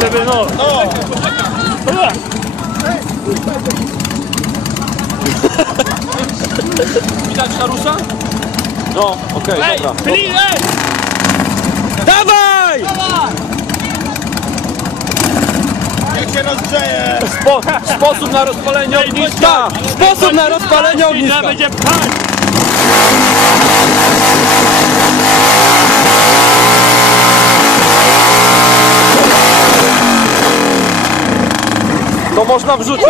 Żeby no. Widać Harusa? No, okej, dobra. Dawaj! Jak się rozgrzeje! Sposób na rozpalenie ogniska! Sposób na rozpalenie ogniska! Będzie pchać! To można wrzucić.